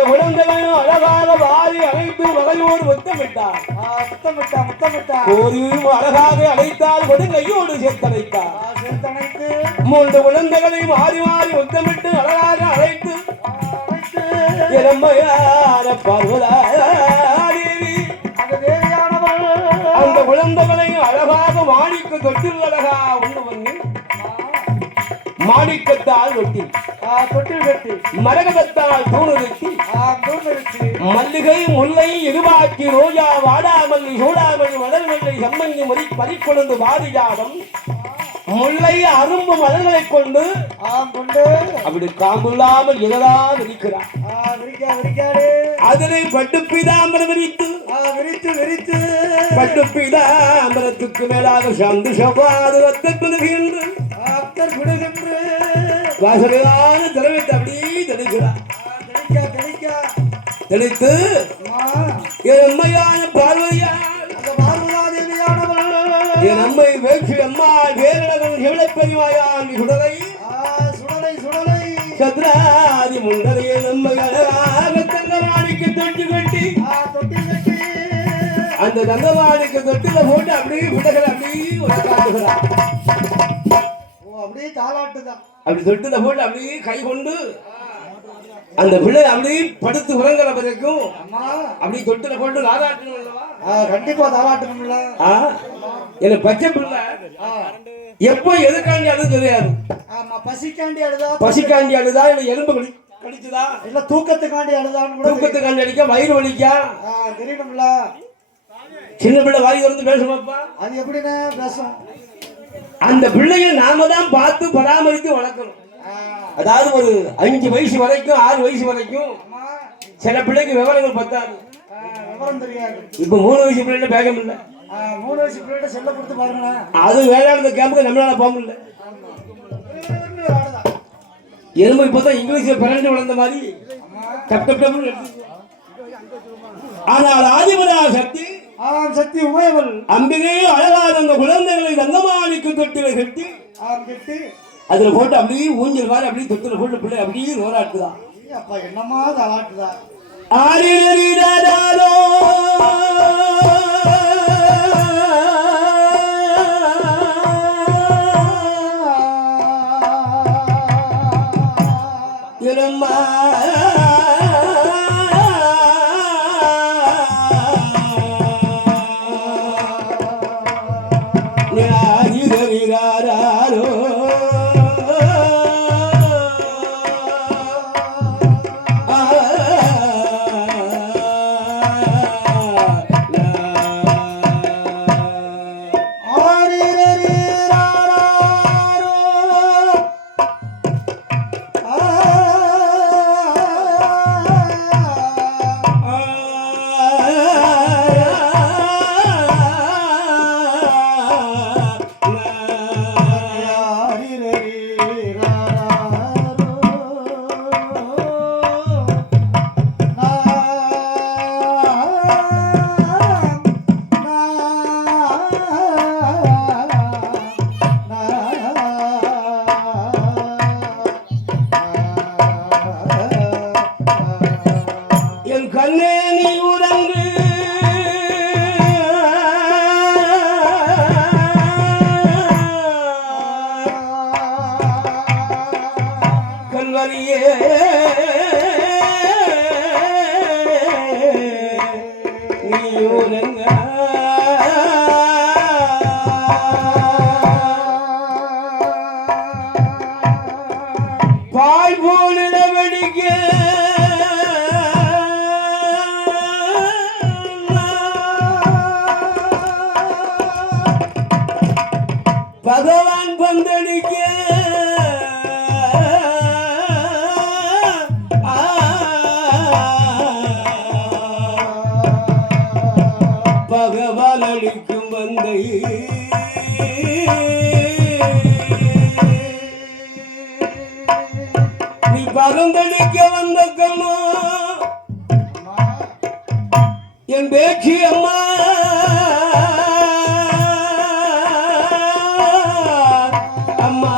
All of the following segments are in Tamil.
அந்த குழந்தையும் அழகாக வாரி அழைத்து மகையோடு முத்தமிட்டார் முத்தமிட்டா முத்தமிட்டா கோரியும் அழகாக அழைத்தால் கொடுங்கையோடு சேர்த்தழைத்தார் ஆ, சேர்த்தணைத்து. மூன்று குழந்தைகளை மாறி மாறி முத்தமிட்டு அழகாக அழைத்து இளமையான பர்வதாதேவி அந்த குழந்தைகளை அழகாக மாணிக்க தொட்டில் அழகா வந்து மாணிக்கத்தால் வெட்டி. தொட்டில் கட்டி மரகதத்தால் தூணு வெட்டி. ஆ, தூண்டிருச்சு மல்லிகை முல்லை இருபாக்கி ரோஜா வாடாமல்லி சூடாமல்லி மலர்மல்லி செம்மங்கி முறி பறிக்கொழுந்து பாரிஜாதம் முல்லை அரும்பு மலர்களை கொண்டு கொண்டு. அப்படி காங்குள்ளாமல் எதெல்லாம் இருக்கிறார் அதனை பட்டு பீதாம்பரம் விரித்து விரித்து விரித்து. பட்டு பீதாம்பரத்துக்கு மேலாக சந்து சபாது ரத்தப்படுகின்ற அப்தர் குடுகின்ற வாசலான திரவிட்டு அப்படியே தெளிக்கிறார். தெளித்து அம்மா, என் என் அம்மை வேட்சி அம்மா வேரழகன் செவிலப்பெரிவாயான் சுடலை ஆ, சுடலை சுடலை. சத்ராதி முண்டரையை நம்மை அழகாக தங்கவாடிக்கு தொட்டு கட்டி. அந்த தங்கவாடிக்கு தொட்டில போட்டு அப்படியே விடகளை அப்படியே அப்படியே தாளாட்டுதான் அப்படி தொட்டில போட்டு அப்படியே கை கொண்டு அந்த பிள்ளை அப்படியே படுத்து உறங்குற அம்மா. அப்படி தொட்டில போட்டு லாதாட்டணும் அல்லவா? ஆ, கண்டிப்பா தாளாட்டணும்ல ஆ எனக்கு பச்சை பிள்ளை எப்போ எதுக்காண்டி அழுது தெரியாது. ஆமா பசிக்காண்டி அழுதா பசிக்காண்டி அழுதா இல்லை எலும்பு கடி கடிச்சுதா? இல்ல தூக்கத்துக்காண்டி அழுதான்னு. தூக்கத்துக்காண்டி அடிக்க வயிறு வலிக்கா? தெரியணும்ல. சின்ன பிள்ளை வாய் வந்து பேசுமாப்பா அது எப்படின்னு பேசும் அந்த பிள்ளைய நாம தான் பார்த்து பராமரித்து வளர்க்கணும். அதாவது ஒரு அஞ்சு வயசு வரைக்கும் ஆறு வயசு வரைக்கும் சில பிள்ளைக்கு விவரங்கள் பத்தாது. விவரம் தெரியாது இப்ப மூணு வயசு பிள்ளைல பேகம் இல்ல மூணு வயசு பிள்ளைகிட்ட செல்ல கொடுத்து பாருங்களேன் அது வேளாண் கேம்புக்கு நம்மளால போக முடியல. எலும்பு விறுவிறுன்னு இப்பதான் இங்கிலீஷ்ல பிறண்டு வளர்ந்த மாதிரி அம்மா டப் டப் டப்னு ஆனால் ஆதிபரா சக்தி ஆம் சக்தி உமையவள் அம்பிகை அழகான அந்த குழந்தைகளை தங்கமாணிக்கு தொட்டில கட்டி ஆம் கெட்டு அதுல போட்டு அப்படியே ஊஞ்சல் மாதிரி அப்படியே தொட்டில போட்டு பிள்ளை அப்படியே ரோராட்டுதான் அப்பா என்னமா தாளாட்டுதா ஆரிரரிரராரோ. இரும்மா. அளிக்கும் வந்தை நீ பகந்தடிக்க வந்த கண்ணா என் பேச்சி அம்மா. அம்மா.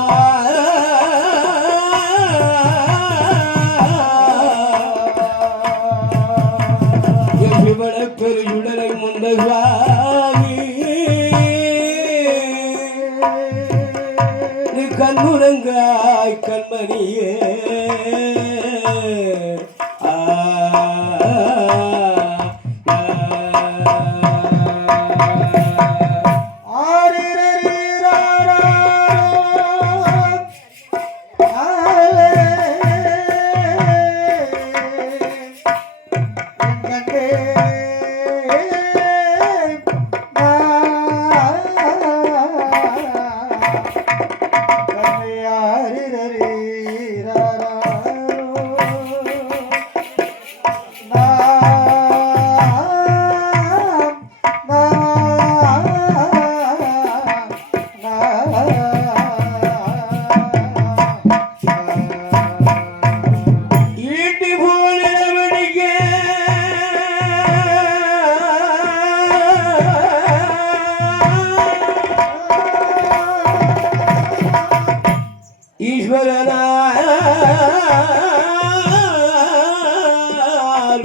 ஈஸ்வரனார்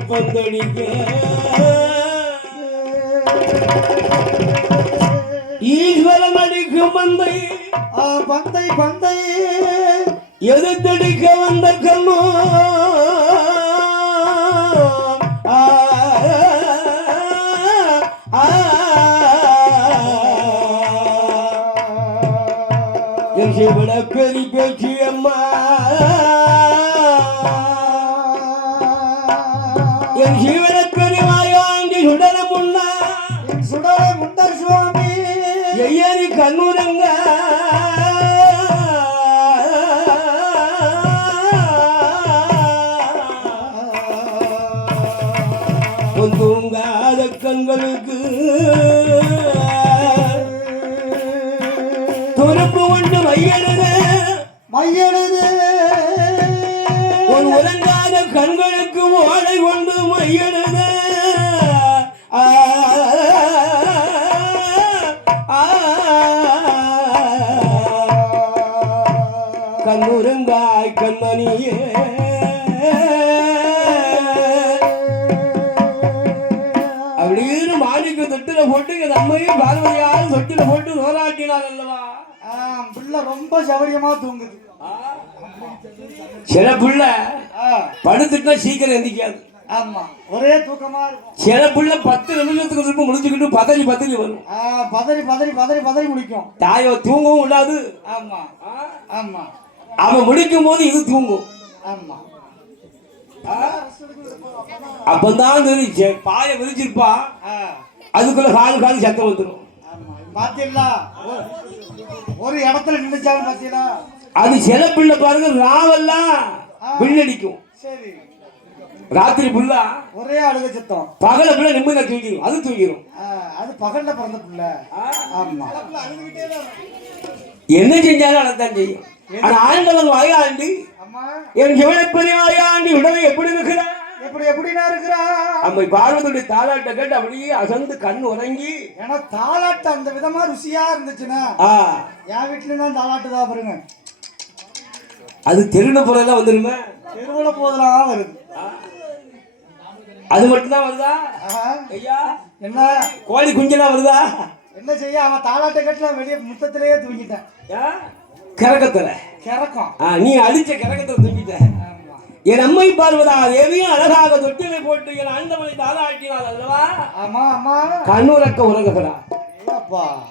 பந்தளிக்க. ஈஸ்வரன் அடிக்கும் பந்தை. பந்தை பந்தை. எதிர்த்தடிக்க வந்த கண்ணோ என் சிவன பெரி பேச்சு அம்மா. என் சிவன பெருமாயாங்கி சுடர முன்னா. சுடர முண்டர் சுவாமி. எய்யரி கண்ணுரங்க தூங்காத கண்களுக்கு. துருப்பு கொண்டு மையனது மையெழுது. ஒரு உறங்காத கண்களுக்கு ஓடை கொண்டு மையனது கண்ணுறங்காய் கண்மணியே. அப்படின்னு மாணிக்க தொட்டில போட்டு எங்க அம்மையும் பார்வதியாரும் தொட்டில போட்டு நோராட்டினார் அல்லவா? பிள்ளை ரொம்ப சௌரியமா தூங்குது. சில பிள்ளை ஆ, படுத்துட்டா சீக்கிரம் எந்திக்காது ஆமா ஒரே தூக்கமா இருக்கும். சில பிள்ளை பத்து நிமிஷத்துக்கு திரும்ப முடிச்சுக்கிட்டு பதறி பதறி வரும். ஆ, பதறி பதறி பதறி பதறி முடிக்கும் தாயோ தூங்கவும் விடாது ஆமா ஆமா. அவன் முடிக்கும் போது இது தூங்கும். ஆமா. அப்பதான் தெரிஞ்சு பாய விரிச்சிருப்பா ஆ, அதுக்குள்ள கால் கால் சத்தம் வந்துடும் பாத்தீங்களா? ஒரு- இடத்துல நின்னுச்சாலும் பாத்தீங்களா? அது சில பிள்ளை பாருங்க ராவெல்லாம் வில்லடிக்கும் சரி. ராத்திரி புல்லா? ஒரே அழுக சத்தம். பகல பிள்ளை நிம்மதியா தூங்கிடும் அது தூங்கிடும் அது பகல்ல பிறந்த பிள்ளை ஆமா. என்ன செஞ்சாலும் அதைத்தான் செய்யும். ஆனா ஆண்டவன் வாயாண்டி என் சிவனப்படி வாயாண்டி உடனே எப்படி இருக்கிறான் எப்படி எப்படின்னா இருக்கிறா? அம்மை பார்வதியுடைய தாலாட்ட கேட்டு அப்படியே அசந்து கண் உறங்கி ஏன்னா தாலாட்டு அந்த விதமா ருசியா இருந்துச்சுன்னா என் வீட்லயும் தான் தாலாட்டு தான் பாருங்க. அது திருநப்புறம் தான் வந்துருமே? தெருவுல போதெல்லாம் வருது. அது மட்டும்தான் வருதா. ஐயா என்ன? கோழி குஞ்செல்லாம் வருதா? என்ன செய்ய? அவன் தாலாட்டை கட்டல வெளியே முத்தத்திலேயே தூங்கிட்டேன்? கிறக்கத்துல. கிறக்கம். நீ அடிச்ச கிறக்கத்துல தூக்கிட்ட ஆமா. என் அம்மை பார்வதா தேவியும் அழகாக தொட்டிலை போட்டு என் ஆண்டவனை தாளாட்டினாள் அல்லவா? ஆமா ஆமா. கண்ணுறக்க உறங்குகிறார்.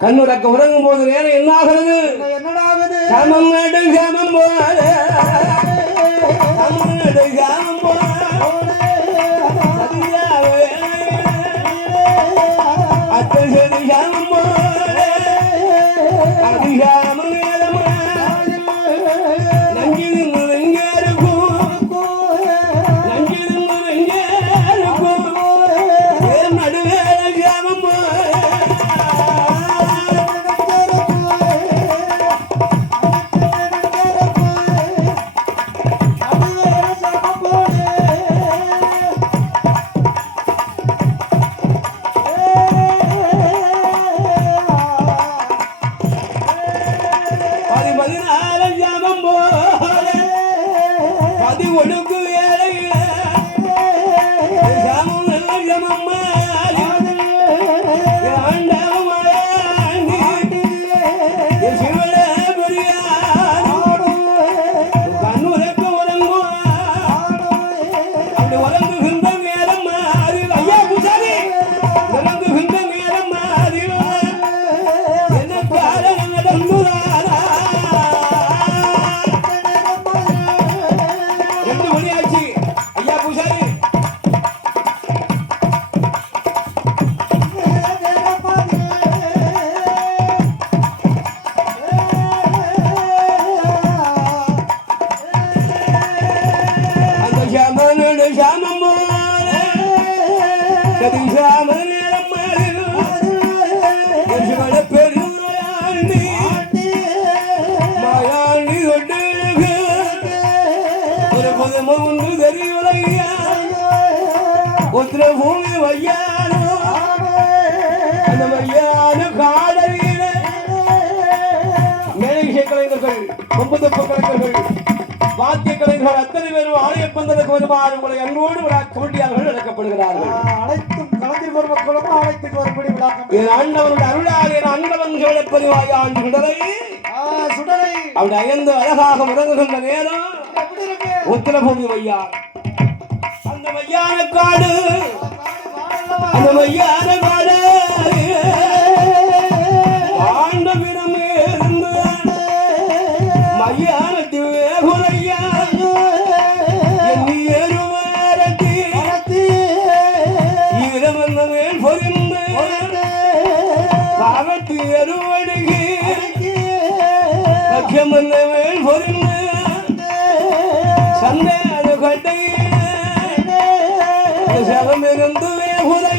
கண்ணுறக்க உறங்கும் போது நேரம் என்ன ஆகிறது என்ன என்னடா ஆகுது சமம் சமம் போல. உத்திர பூமி வையானோ? அந்த வையான காடலில மேலை கலைஞர்கள் ஒன்பது கலைஞர்கள் வாத்திய கலைஞர்கள் அத்தனை பேரும் ஆலய பந்தலுக்கு வருமாறு உங்களை அன்போடு விழா கமிட்டியாளர்கள் அழைக்கப்படுகிறார்கள் அனைத்தும் கலைஞர் பெருமக்களும் அழைத்துக்கு வரும்படி விளக்கம் என் ஆண்டவனுடைய அருளாலே அன்பவன் சிவப்பதிவாய் ஆண்டு சுடலை சுடலை அவருடைய அயர்ந்து அழகாக முடங்குகின்ற நேரம். உத்தரபூமி வையா அந்த மையான காடு? அந்த மையான காடு. ஆண்ட பிறமே இருந்து மையானத்து வேகுலையா எண்ணி ஏறுவாரத்தி ஈரமந்த மேல் பொறிந்து. பாவத்து எருவடுகி லட்சமந்த மேல் what I